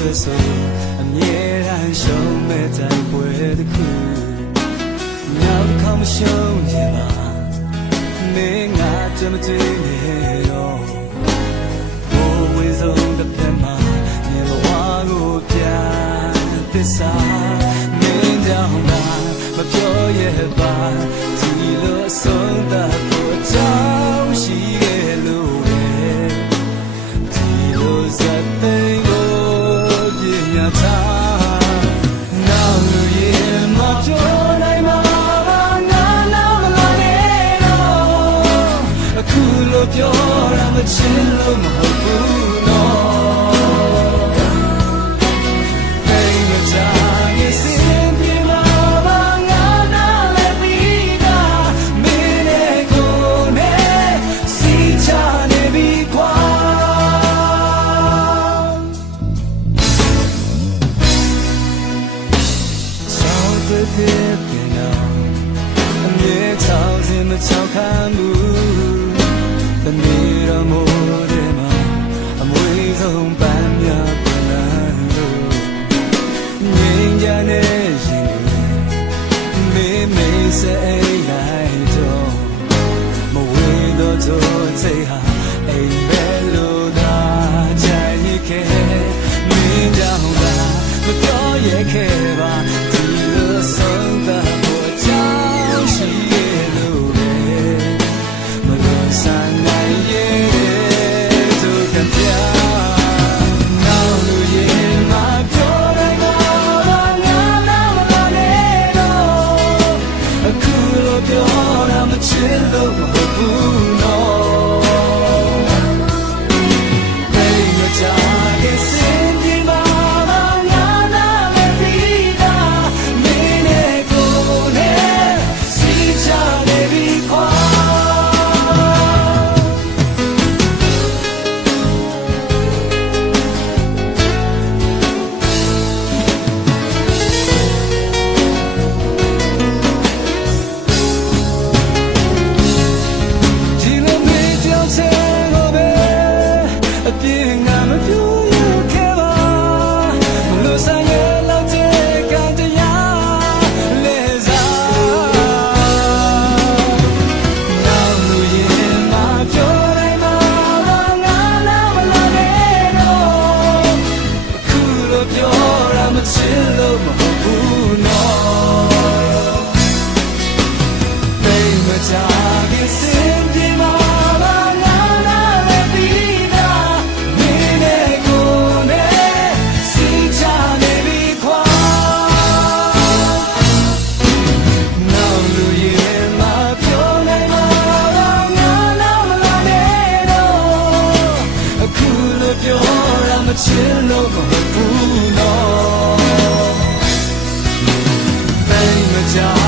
အတွက်ဆိုအမြဲတမ်းရှုံးမဲ့တိုင်းပွဲတစ်ခုနောက်တစ်ခါမရှုံးရင်ပါမင်းငါကြမတွေ့နေတော့ဘိုးဝေဆုံးတစ်ဖက်မှာမြေဘဝကိုပြန်သစ္စာမင်းကြောင့်ငါမပြောရပါဒီလိုဆုံးတာကိုကြောက်ရှိရဲ့လို့ပဲဒီလိုစတဲ့ကိုပြညာထားနောက်လူရင်မပြောနိုင်မှာငါနာမလာနဲ့တော့အခုလိုပြောရမချင်လို့မဟုတ်ဘူးနော်ဖြစ်ပြန်တော့အမြဲချောင်းစင်မချောင်းခံမှုတနေ့တော့မိုးတဲ့မှာအမွေဆုံးပန်းများပြန်လာလို့ငြိမ်းချမ်းတဲ့ရင်မေးမေးစဲလိုက်တော့မဝေးတော့တော့စိတ်ဟာအိမ်ပဲလို့သာချင်ခဲ့မင်းကြောင့်သာမပြောရခဲ့ပါဆုံးတာကိုကြောက်ရှိရဲ့လို့ပဲမလို့ဆိုင်နိုင်ရဲ့သူကပြနောက်လူရင်မပြောနိုင်ပါငါနာမလာနဲ့တော့အခုလိုပြောရမချင်လို့မဟုတ်ဘူးနော်ဘယ်မှာကြာခဲ့စင်ဒီမှာချစ်လို့မဟုတ်ဘူးနော်တိမ်မချခင်စင်ပြေမှာငါနာလည်းပြီးတာမင်းနဲ့ကိုယ်နဲ့စီချနေပြီခွာနောက်လူရင်မပြောနိုင်မှာငါနာမလာနဲ့တော့အခုလိုပြောရမချင်လို့မဟုတ်ဘူးနော်job